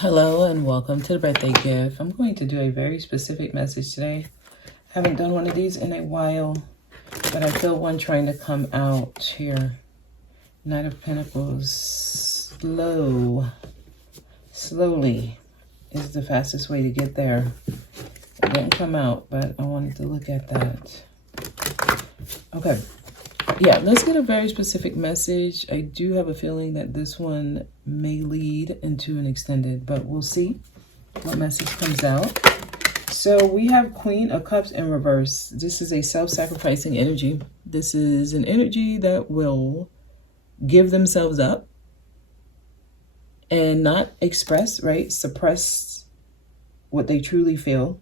Hello and welcome to the birthday gift. I'm going to do a very specific message today. I haven't done one of these in a while, but I feel one trying to come out here. Knight of Pentacles, slowly is the fastest way to get there. It didn't come out, but I wanted to look at that. Okay. Yeah, let's get a very specific message. I do have a feeling that this one may lead into an extended, but we'll see what message comes out. So we have Queen of Cups in reverse. This is a self-sacrificing energy. This is an energy that will give themselves up and not express, right? Suppress what they truly feel.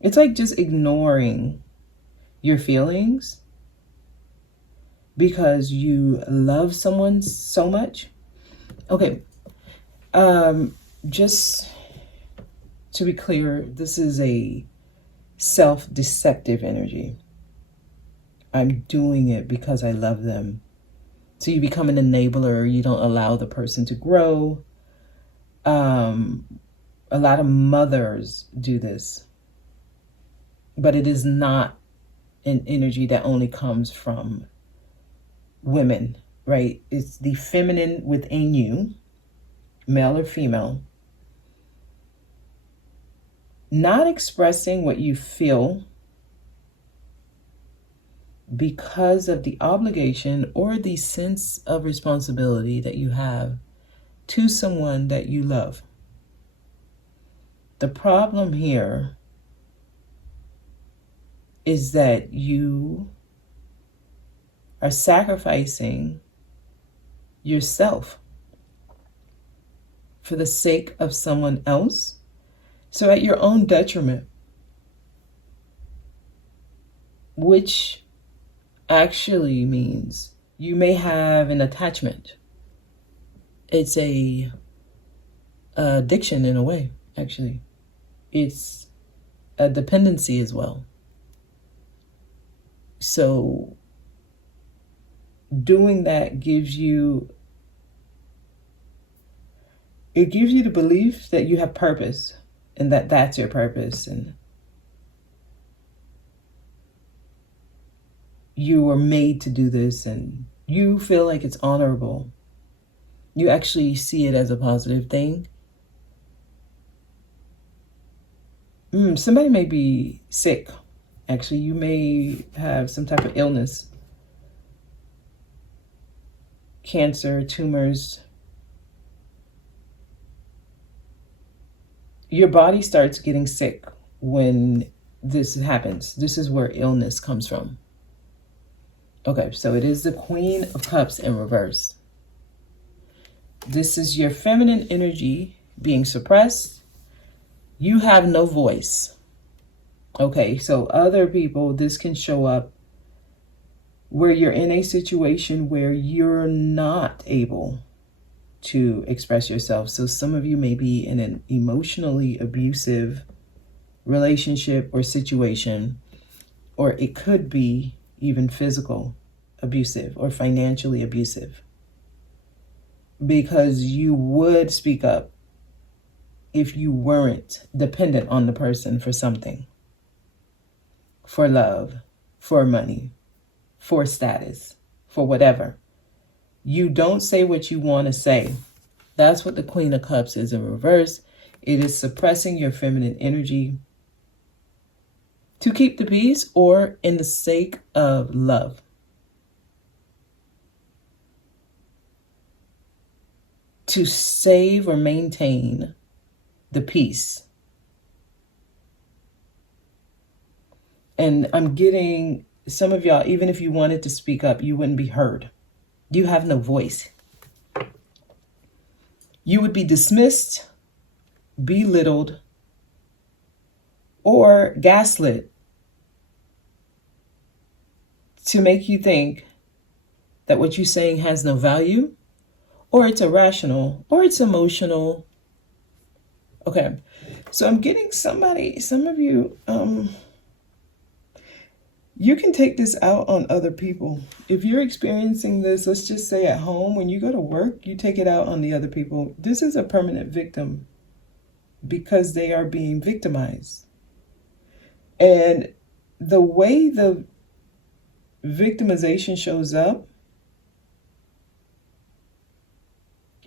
It's like just ignoring your feelings because you love someone so much. Okay. Just to be clear, this is a self-deceptive energy. I'm doing it because I love them. So you become an enabler. You don't allow the person to grow. A lot of mothers do this, but it is not an energy that only comes from women, right? It's the feminine within you, male or female, not expressing what you feel because of the obligation or the sense of responsibility that you have to someone that you love. The problem here is that you are sacrificing yourself for the sake of someone else. So at your own detriment, which actually means you may have an attachment. It's a addiction in a way, actually. It's a dependency as well. So doing that gives you the belief that you have purpose and that that's your purpose, and you were made to do this, and you feel like it's honorable. You actually see it as a positive thing. Somebody may be sick. Actually, you may have some type of illness. Cancer, tumors. Your body starts getting sick when this happens. This is where illness comes from. Okay, so it is the Queen of Cups in reverse. This is your feminine energy being suppressed. You have no voice. Okay, so other people, this can show up where you're in a situation where you're not able to express yourself. So some of you may be in an emotionally abusive relationship or situation, or it could be even physical abusive or financially abusive, because you would speak up if you weren't dependent on the person for something, for love, for money, for status, for whatever. You don't say what you want to say. That's what the Queen of Cups is in reverse. It is suppressing your feminine energy to keep the peace or in the sake of love. To save or maintain the peace. And I'm getting some of y'all, even if you wanted to speak up, you wouldn't be heard. You have no voice. You would be dismissed, belittled, or gaslit to make you think that what you're saying has no value, or it's irrational, or it's emotional. Okay, so I'm getting some of you, You can take this out on other people. If you're experiencing this, let's just say at home, when you go to work, you take it out on the other people. This is a permanent victim because they are being victimized. And the way the victimization shows up,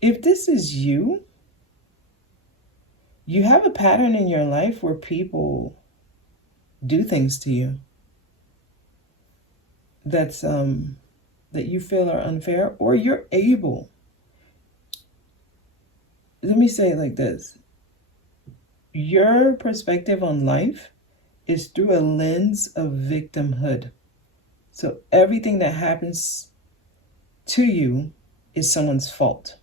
if this is you, you have a pattern in your life where people do things to you that's that you feel are unfair, or you're able. Let me say it like this. Your perspective on life is through a lens of victimhood. So everything that happens to you is someone's fault.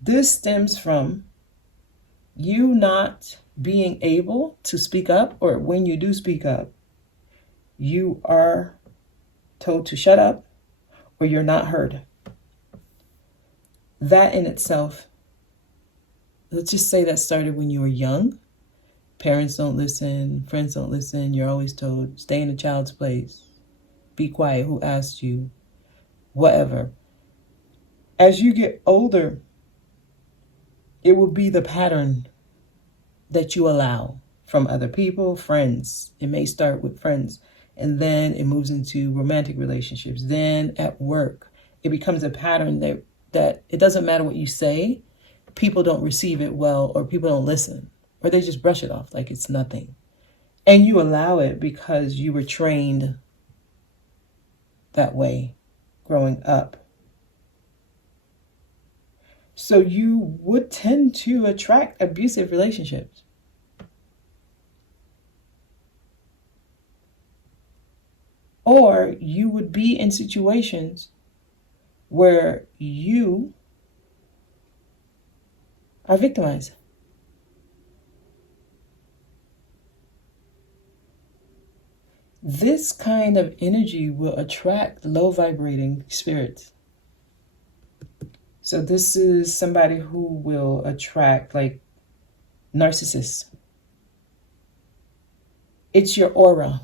This stems from you not being able to speak up, or when you do speak up, you are told to shut up or you're not heard. That in itself, let's just say that started when you were young. Parents don't listen, friends don't listen. You're always told, stay in a child's place, be quiet, who asked you, whatever. As you get older, it will be the pattern that you allow from other people, friends. It may start with friends, and then it moves into romantic relationships. Then at work, it becomes a pattern that it doesn't matter what you say, people don't receive it well, or people don't listen, or they just brush it off like it's nothing. And you allow it because you were trained that way growing up. So you would tend to attract abusive relationships. Or you would be in situations where you are victimized. This kind of energy will attract low vibrating spirits. So this is somebody who will attract like narcissists. It's your aura.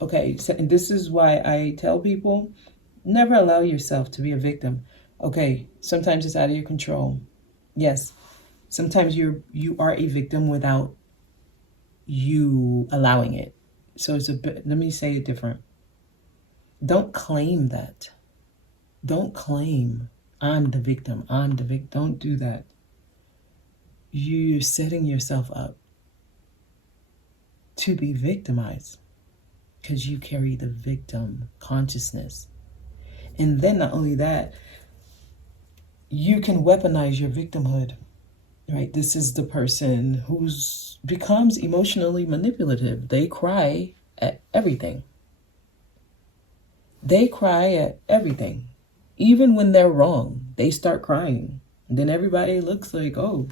Okay, so and this is why I tell people, never allow yourself to be a victim. Okay, sometimes it's out of your control. Yes, sometimes you are a victim without you allowing it. So it's a bit, let me say it different. Don't claim that. Don't claim, I'm the victim, I'm the victim. Don't do that. You're setting yourself up to be victimized because you carry the victim consciousness. And then not only that, you can weaponize your victimhood, right? This is the person who becomes emotionally manipulative. They cry at everything. They cry at everything. Even when they're wrong, they start crying. And then everybody looks like, oh,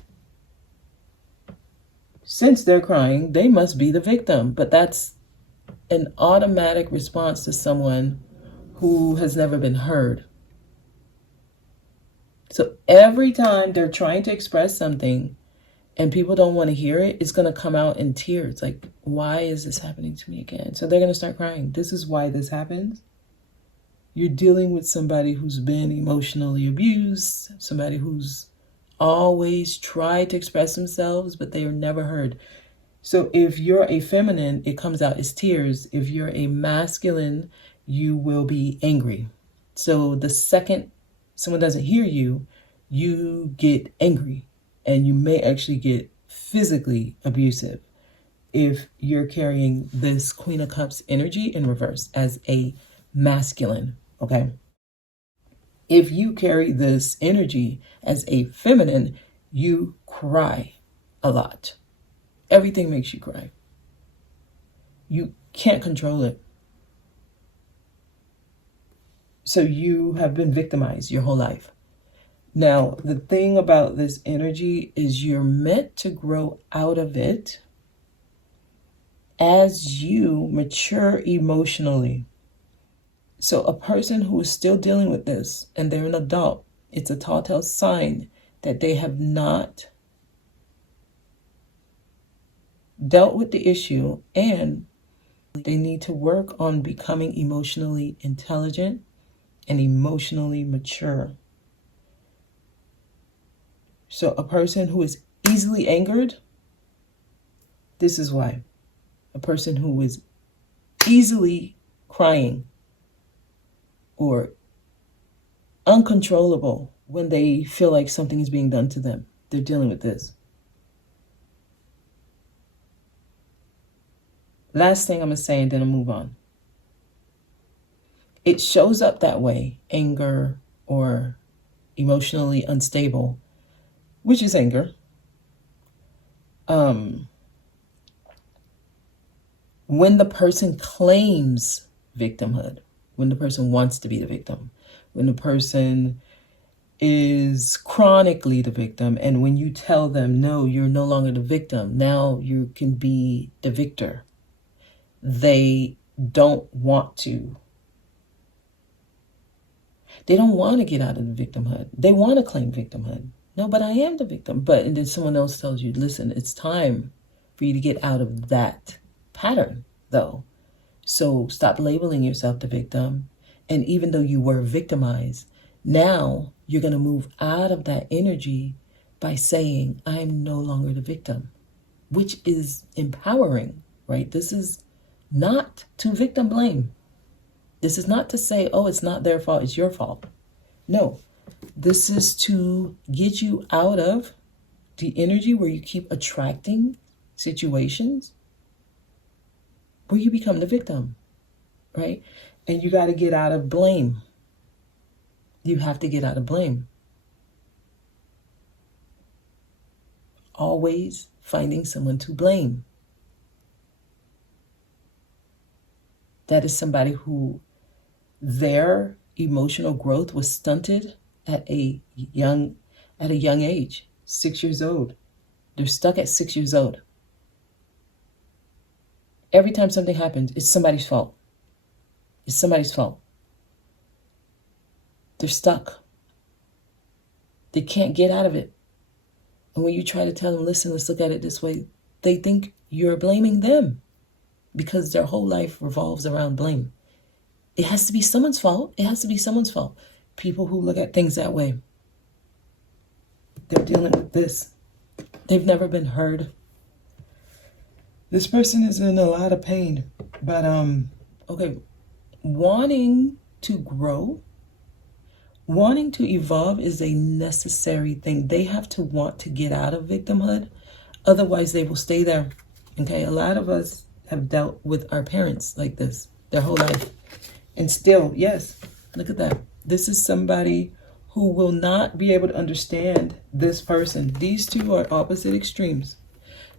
since they're crying, they must be the victim. But that's an automatic response to someone who has never been heard. So every time they're trying to express something and people don't want to hear it, it's going to come out in tears. Like, why is this happening to me again? So they're going to start crying. This is why this happens. You're dealing with somebody who's been emotionally abused, somebody who's always tried to express themselves, but they are never heard. So if you're a feminine, it comes out as tears. If you're a masculine, you will be angry. So the second someone doesn't hear you, you get angry, and you may actually get physically abusive if you're carrying this Queen of Cups energy in reverse as a masculine, okay? If you carry this energy as a feminine, you cry a lot. Everything makes you cry. You can't control it. So you have been victimized your whole life. Now, the thing about this energy is you're meant to grow out of it as you mature emotionally. So a person who is still dealing with this and they're an adult, it's a telltale sign that they have not dealt with the issue and They need to work on becoming emotionally intelligent and emotionally mature. So a person who is easily angered, this is why. A person who is easily crying or uncontrollable when they feel like something is being done to them, they're dealing with this. Last thing I'm going to say, and then I'll move on. It shows up that way, anger or emotionally unstable, which is anger. When the person claims victimhood, when the person wants to be the victim, when the person is chronically the victim, and when you tell them, no, you're no longer the victim, now you can be the victor, they don't want to. They don't want to get out of the victimhood. They want to claim victimhood. No, but I am the victim. And then someone else tells you, listen, it's time for you to get out of that pattern, though. So stop labeling yourself the victim. And even though you were victimized, now you're going to move out of that energy by saying, I'm no longer the victim, which is empowering, right? This is not to victim blame. This is not to say, oh, it's not their fault, it's your fault. No, this is to get you out of the energy where you keep attracting situations where you become the victim, right? And you got to get out of blame. You have to get out of blame. Always finding someone to blame. That is somebody who their emotional growth was stunted at a young age, 6 years old. They're stuck at 6 years old. Every time something happens, it's somebody's fault. It's somebody's fault. They're stuck. They can't get out of it. And when you try to tell them, listen, let's look at it this way, they think you're blaming them because their whole life revolves around blame. It has to be someone's fault. It has to be someone's fault. People who look at things that way, they're dealing with this. They've never been heard. This person is in a lot of pain. But, okay, wanting to grow, wanting to evolve is a necessary thing. They have to want to get out of victimhood. Otherwise, they will stay there. Okay, a lot of us have dealt with our parents like this their whole life. And still, yes, look at that. This is somebody who will not be able to understand this person. These two are opposite extremes.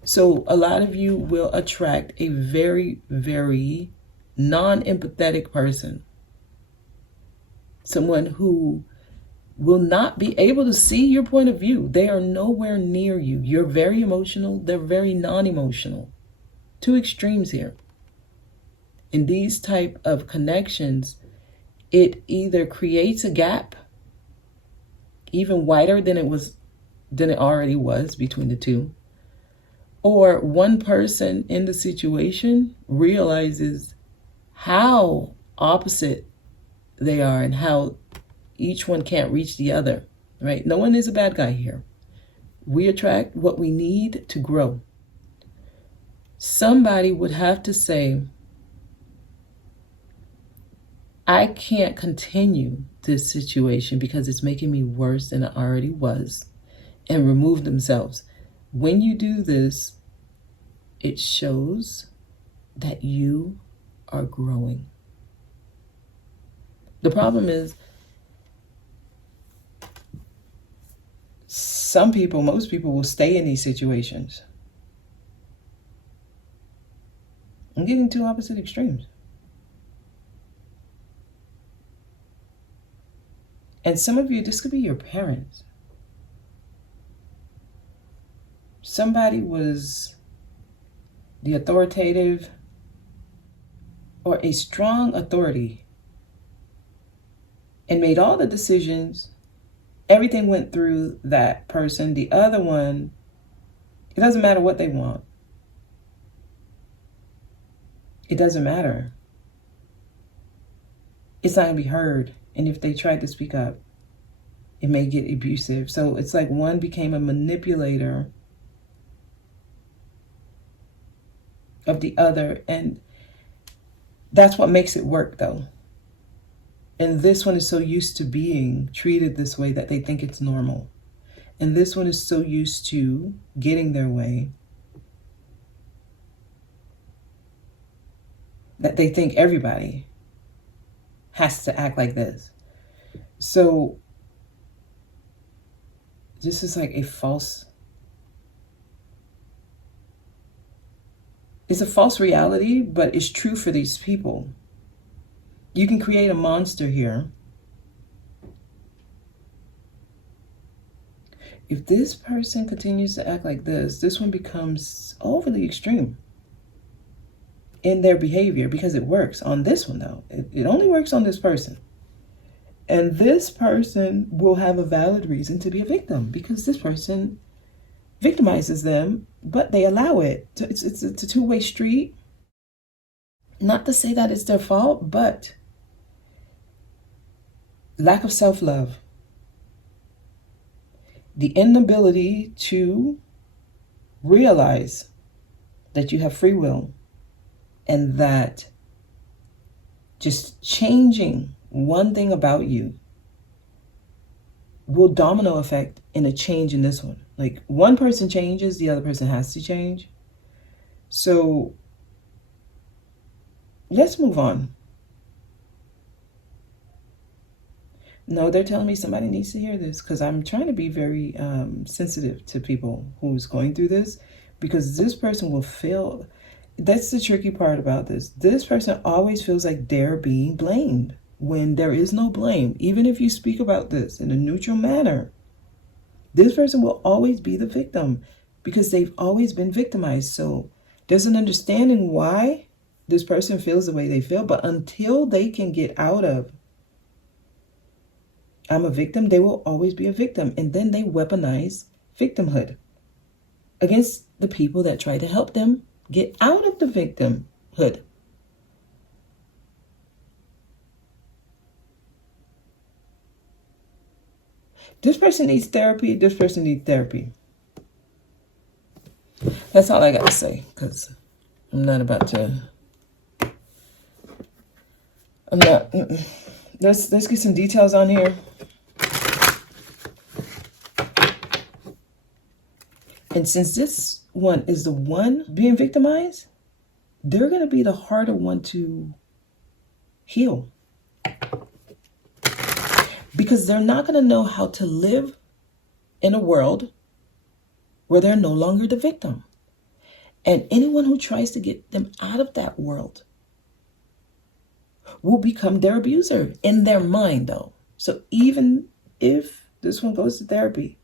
So a lot of you will attract a very, very non-empathetic person. Someone who will not be able to see your point of view. They are nowhere near you. You're very emotional. They're very non-emotional. Two extremes here. In these type of connections, it either creates a gap even wider than it already was between the two, or one person in the situation realizes how opposite they are and how each one can't reach the other, right? No one is a bad guy here. We attract what we need to grow. Somebody would have to say, I can't continue this situation because it's making me worse than I already was, and remove themselves. When you do this, it shows that you are growing. The problem is, most people will stay in these situations. I'm getting two opposite extremes. And some of you, this could be your parents. Somebody was the authoritative or a strong authority and made all the decisions. Everything went through that person. The other one, it doesn't matter what they want. it doesn't matter. It's not going to be heard. And if they try to speak up, it may get abusive. So it's like one became a manipulator of the other. And that's what makes it work, though. And this one is so used to being treated this way that they think it's normal. And this one is so used to getting their way that they think everybody has to act like this. So this is like it's a false reality, but it's true for these people. You can create a monster here. If this person continues to act like this one becomes overly extreme in their behavior, because it works on this one, though. It only works on this person. And this person will have a valid reason to be a victim because this person victimizes them, but they allow it. It's a two-way street. Not to say that it's their fault, but lack of self-love, the inability to realize that you have free will, and that just changing one thing about you will domino effect in a change in this one. Like one person changes, the other person has to change. So let's move on. No, they're telling me somebody needs to hear this because I'm trying to be very sensitive to people who's going through this, because this person will feel. That's the tricky part about this. This person always feels like they're being blamed when there is no blame. Even if you speak about this in a neutral manner, this person will always be the victim because they've always been victimized. So there's an understanding why this person feels the way they feel, but until they can get out of I'm a victim, they will always be a victim. And then they weaponize victimhood against the people that try to help them get out of the victimhood. This person needs therapy. This person needs therapy. That's all I got to say, because I'm not about to. I'm not. Let's get some details on here. And since this one is the one being victimized, they're going to be the harder one to heal. Because they're not going to know how to live in a world where they're no longer the victim. And anyone who tries to get them out of that world will become their abuser in their mind, though. So even if this one goes to therapy,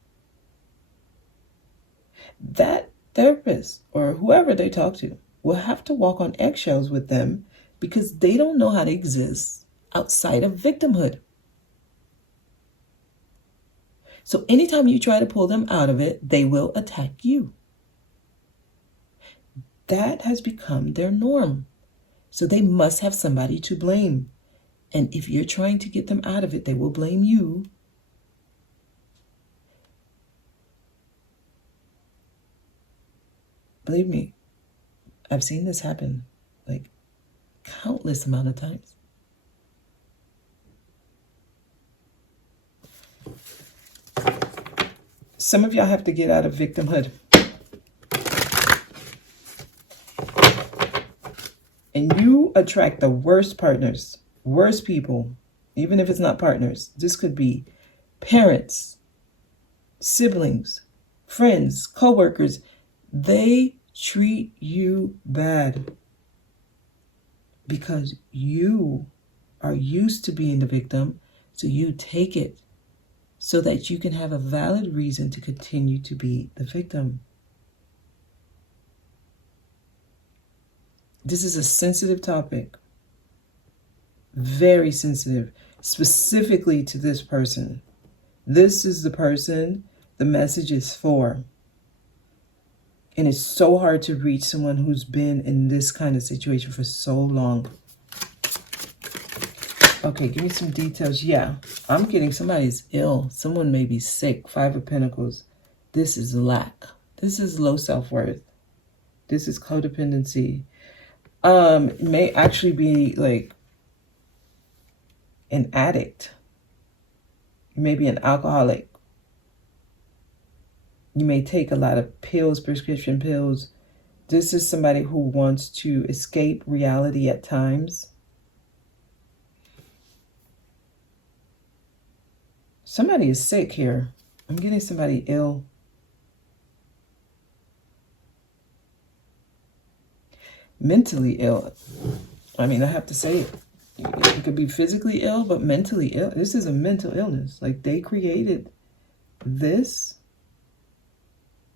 that therapist or whoever they talk to will have to walk on eggshells with them because they don't know how to exist outside of victimhood. So anytime you try to pull them out of it, they will attack you. That has become their norm. So they must have somebody to blame. And if you're trying to get them out of it, they will blame you. Believe me, I've seen this happen like countless amount of times. Some of y'all have to get out of victimhood. And you attract the worst partners, worst people, even if it's not partners. This could be parents, siblings, friends, co-workers. They treat you bad because you are used to being the victim, so you take it so that you can have a valid reason to continue to be the victim. This is a sensitive topic, very sensitive, specifically to this person. This is the person the message is for. And it's so hard to reach someone who's been in this kind of situation for so long. Okay, give me some details. Yeah, I'm getting somebody's ill. Someone may be sick. Five of Pentacles. This is lack. This is low self-worth. This is codependency. It may actually be like an addict. You may be an alcoholic. You may take a lot of pills, prescription pills. This is somebody who wants to escape reality at times. Somebody is sick here. I'm getting somebody ill. Mentally ill. I mean, I have to say it. It could be physically ill, but mentally ill. This is a mental illness. Like, they created this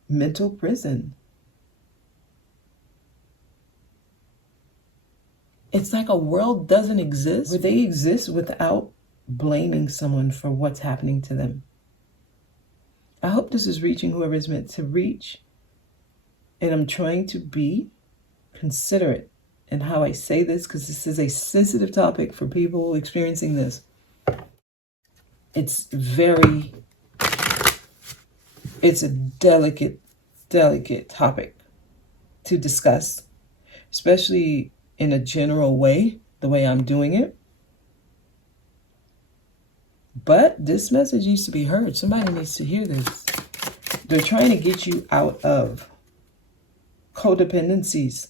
mental prison. It's like a world doesn't exist where they exist without blaming someone for what's happening to them. I hope this is reaching whoever is meant to reach. And I'm trying to be considerate in how I say this, because this is a sensitive topic for people experiencing this. It's a delicate topic to discuss, especially in a general way, the way I'm doing it. But this message needs to be heard. Somebody needs to hear this. They're trying to get you out of codependencies.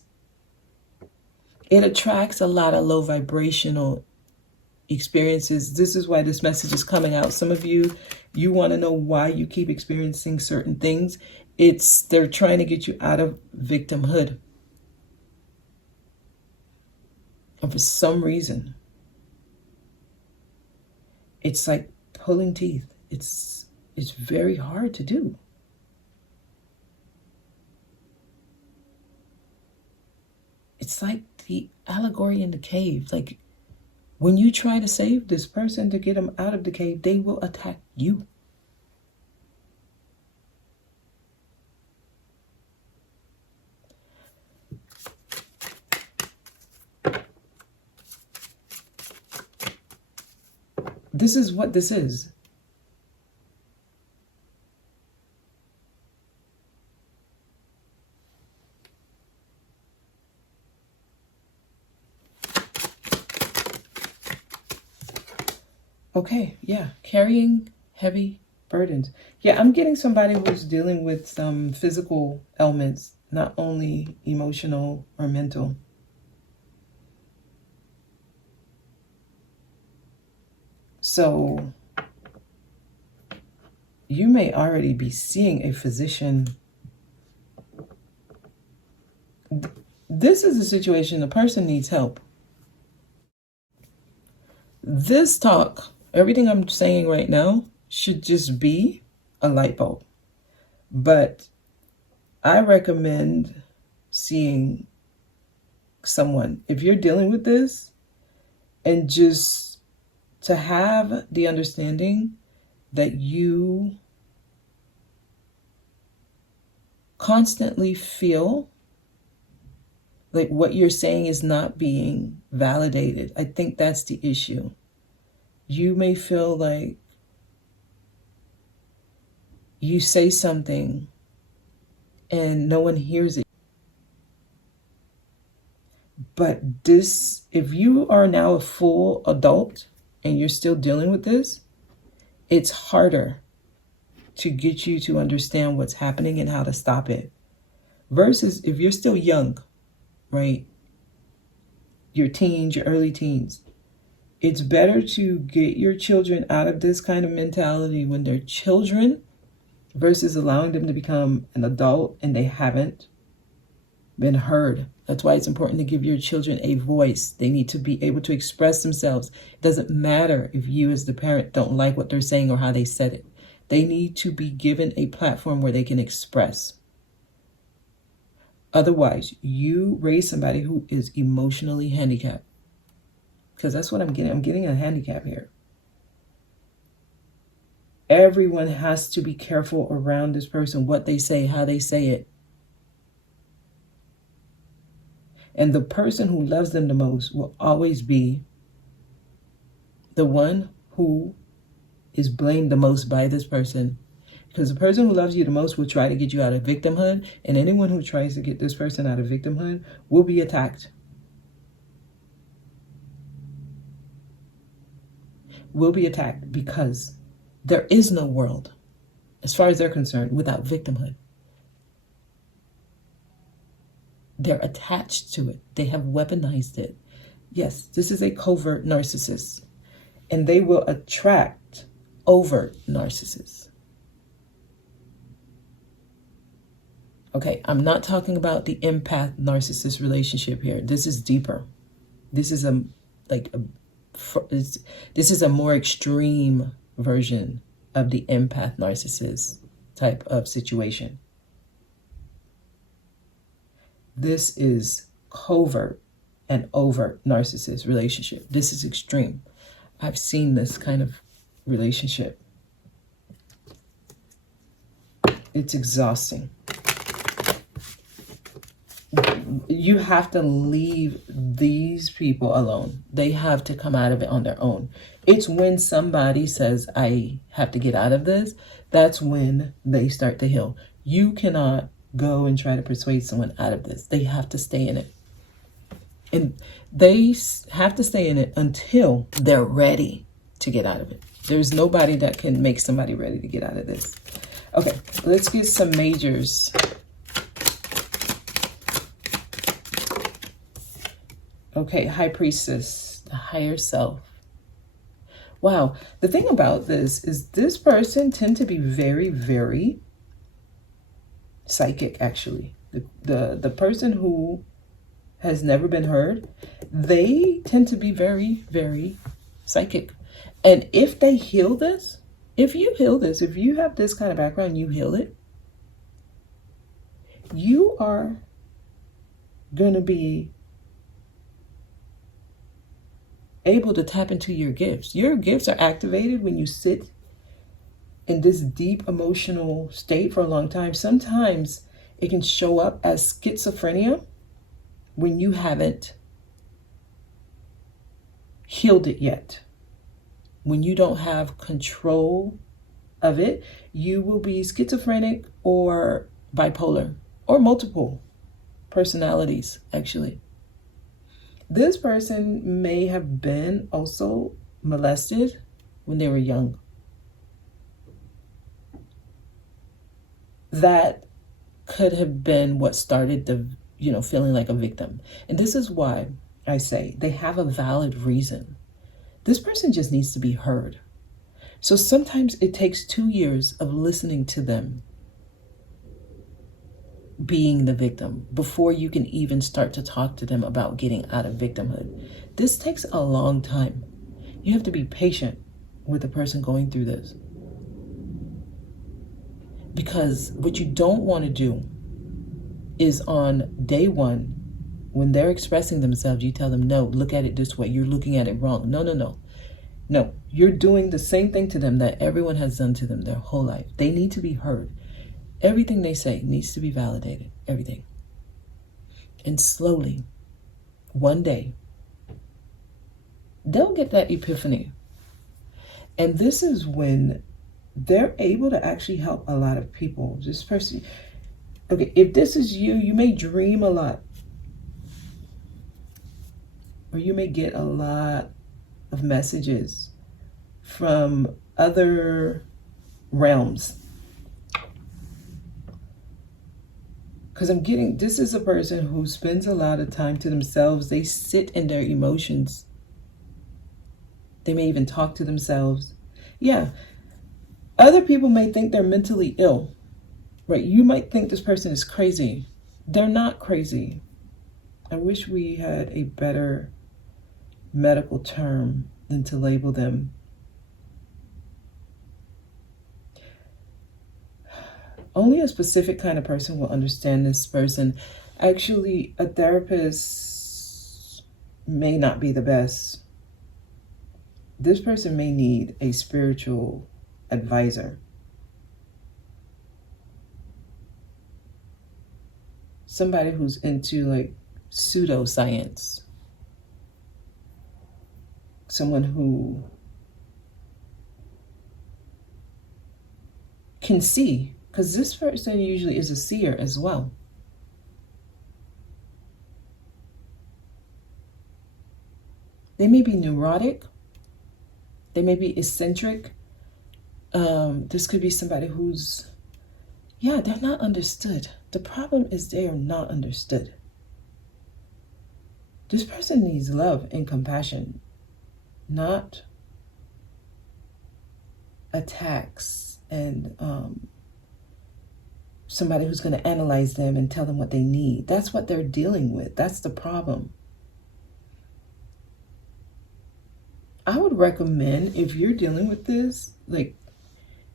It attracts a lot of low vibrational experiences. This is why this message is coming out. Some of you want to know why you keep experiencing certain things. They're trying to get you out of victimhood. And for some reason, it's like pulling teeth. It's very hard to do. It's like the allegory in the cave. Like, when you try to save this person to get them out of the cave, they will attack you. This is what this is. Okay, yeah, carrying heavy burdens. Yeah, I'm getting somebody who's dealing with some physical ailments, not only emotional or mental. So you may already be seeing a physician. This is a situation, the person needs help. This talk, everything I'm saying right now, should just be a light bulb. But I recommend seeing someone, if you're dealing with this, and just to have the understanding that you constantly feel like what you're saying is not being validated. I think that's the issue. You may feel like you say something and no one hears it. But if you are now a full adult and you're still dealing with this, it's harder to get you to understand what's happening and how to stop it. Versus if you're still young, right? Your teens, your early teens. It's better to get your children out of this kind of mentality when they're children versus allowing them to become an adult and they haven't been heard. That's why it's important to give your children a voice. They need to be able to express themselves. It doesn't matter if you as the parent don't like what they're saying or how they said it. They need to be given a platform where they can express. Otherwise, you raise somebody who is emotionally handicapped. Because that's what I'm getting. I'm getting a handicap here. Everyone has to be careful around this person, what they say, how they say it. And the person who loves them the most will always be the one who is blamed the most by this person. Because the person who loves you the most will try to get you out of victimhood. And anyone who tries to get this person out of victimhood will be attacked. Will be attacked because there is no world, as far as they're concerned, without victimhood. They're attached to it. They have weaponized it. Yes, this is a covert narcissist. And they will attract overt narcissists. Okay, I'm not talking about the empath narcissist relationship here. This is deeper. This is this is a more extreme version of the empath narcissist type of situation. This is covert and overt narcissist relationship. This is extreme. I've seen this kind of relationship. It's exhausting. You have to leave these people alone. They have to come out of it on their own. It's when somebody says, I have to get out of this, that's when they start to heal. You cannot go and try to persuade someone out of this. They have to stay in it. And they have to stay in it until they're ready to get out of it. There's nobody that can make somebody ready to get out of this. Okay, let's get some majors. Okay, High Priestess, the higher self. Wow, the thing about this is this person tend to be very, very psychic, actually. The person who has never been heard, they tend to be very, very psychic. And if they heal this, if you heal this, if you have this kind of background, you heal it, you are going to be able to tap into your gifts. Your gifts are activated when you sit in this deep emotional state for a long time. Sometimes it can show up as schizophrenia when you haven't healed it yet. When you don't have control of it, you will be schizophrenic or bipolar or multiple personalities, actually. This person may have been also molested when they were young. That could have been what started the, feeling like a victim. And this is why I say they have a valid reason. This person just needs to be heard. So sometimes it takes 2 years of listening to them being the victim before you can even start to talk to them about getting out of victimhood. This takes a long time. You have to be patient with the person going through this. Because what you don't want to do is on day one, when they're expressing themselves, you tell them, no, look at it this way. You're looking at it wrong. No, you're doing the same thing to them that everyone has done to them their whole life. They need to be heard. Everything they say needs to be validated. Everything. And slowly, one day, they'll get that epiphany. And this is when they're able to actually help a lot of people. This person, okay, if this is you, you may dream a lot. Or you may get a lot of messages from other realms. Because this is a person who spends a lot of time to themselves. They sit in their emotions. They may even talk to themselves. Yeah. Other people may think they're mentally ill, right? You might think this person is crazy. They're not crazy. I wish we had a better medical term than to label them. Only a specific kind of person will understand this person. Actually, a therapist may not be the best. This person may need a spiritual advisor. Somebody who's into pseudoscience. Someone who can see, because this person usually is a seer as well. They may be neurotic. They may be eccentric. This could be somebody who's, they're not understood. The problem is they are not understood. This person needs love and compassion, not attacks and somebody who's going to analyze them and tell them what they need. That's what they're dealing with. That's the problem. I would recommend, if you're dealing with this, like,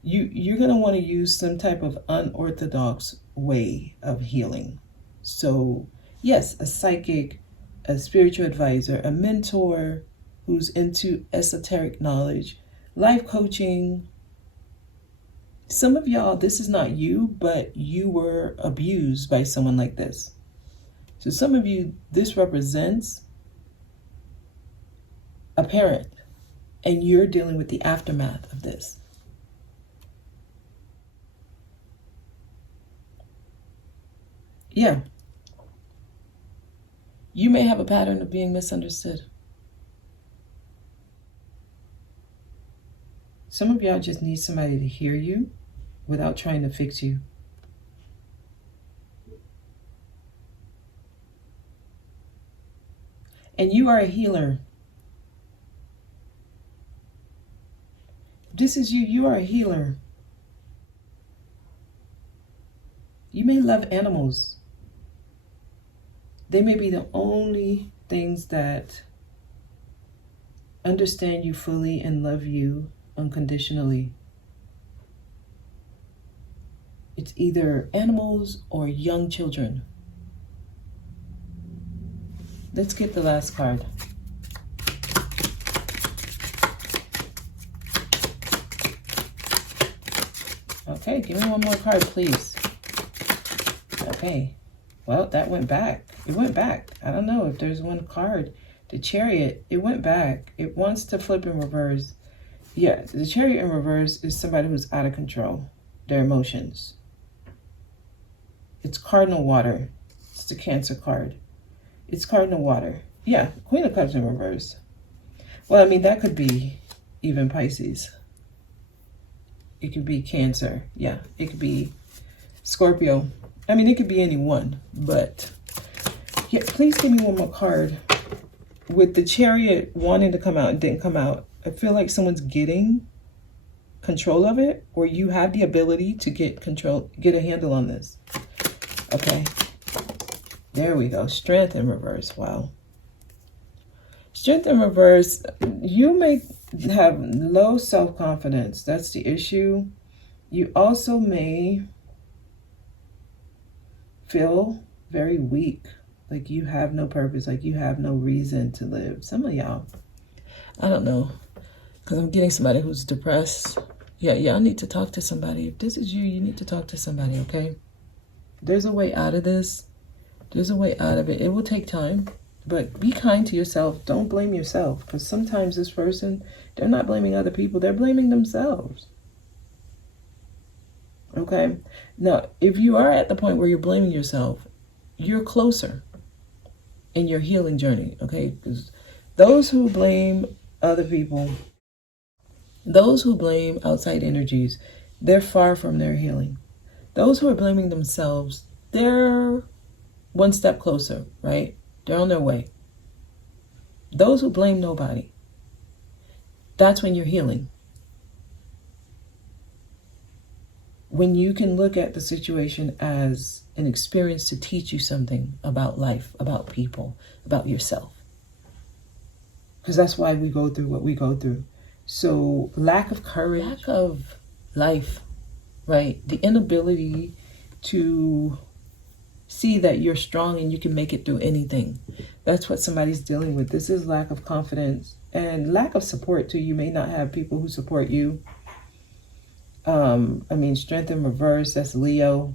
you're going to want to use some type of unorthodox way of healing. So yes, a psychic, a spiritual advisor, a mentor who's into esoteric knowledge, life coaching. Some of y'all, this is not you, but you were abused by someone like this. So some of you, this represents a parent, and you're dealing with the aftermath of this. Yeah. You may have a pattern of being misunderstood. Some of y'all just need somebody to hear you without trying to fix you. And you are a healer. If this is you, you are a healer. You may love animals. They may be the only things that understand you fully and love you unconditionally. It's either animals or young children. Let's get the last card. Okay, give me one more card, please. Okay. Well, that went back. It went back. I don't know if there's one card. The Chariot, it went back. It wants to flip in reverse. Yeah, the Chariot in reverse is somebody who's out of control. Their emotions. It's Cardinal Water. It's the Cancer card. It's Cardinal Water. Yeah, Queen of Cups in reverse. Well, I mean, that could be even Pisces. It could be Cancer. Yeah, it could be Scorpio. I mean, it could be any one, but yeah, please give me one more card. With the Chariot wanting to come out and didn't come out, I feel like someone's getting control of it, or you have the ability to get a handle on this. Okay. There we go. Strength in reverse. Wow. Strength in reverse, you may have low self-confidence. That's the issue. You also may feel very weak, like you have no purpose, like you have no reason to live. Some of y'all, I don't know, because I'm getting somebody who's depressed. Yeah, y'all need to talk to somebody. If this is you, you need to talk to somebody, okay? There's a way out of this. There's a way out of it. It will take time, but be kind to yourself. Don't blame yourself, because sometimes this person, they're not blaming other people. They're blaming themselves. Okay? Now, if you are at the point where you're blaming yourself, you're closer in your healing journey, okay? Because those who blame other people, those who blame outside energies, they're far from their healing. Those who are blaming themselves, they're one step closer, right? They're on their way. Those who blame nobody, that's when you're healing. When you can look at the situation as an experience to teach you something about life, about people, about yourself. Because that's why we go through what we go through. So lack of courage, lack of life, right? The inability to see that you're strong and you can make it through anything. That's what somebody's dealing with. This is lack of confidence and lack of support too. You may not have people who support you. I mean, strength in reverse, that's Leo.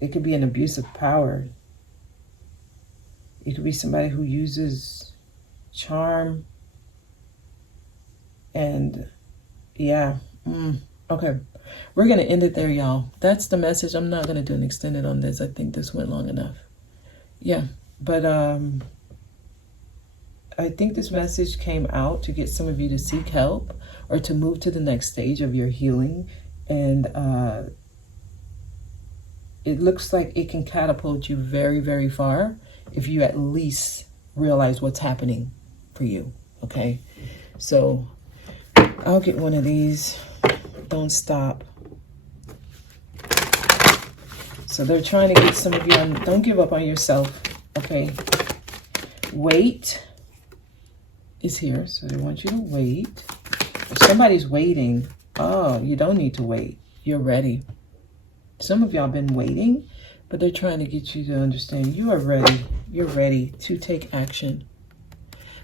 It could be an abusive power. It could be somebody who uses charm. And yeah, okay. We're going to end it there, y'all. That's the message. I'm not going to do an extended on this. I think this went long enough. Yeah, but I think this message came out to get some of you to seek help or to move to the next stage of your healing. And it looks like it can catapult you very, very far if you at least realize what's happening for you, okay? So I'll get one of these. Don't stop. So they're trying to get some of you on, don't give up on yourself, okay? Wait is here, so they want you to wait. If somebody's waiting, oh, you don't need to wait. You're ready. Some of y'all been waiting, but they're trying to get you to understand you are ready. You're ready to take action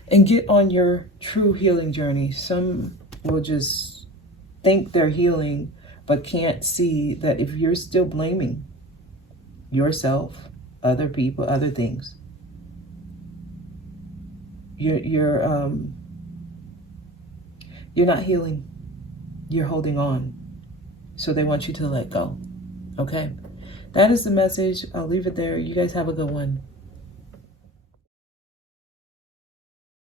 and get on your true healing journey. Some will just think they're healing, but can't see that if you're still blaming yourself, other people, other things, you're not healing. You're holding on. So they want you to let go. Okay? That is the message. I'll leave it there. You guys have a good one.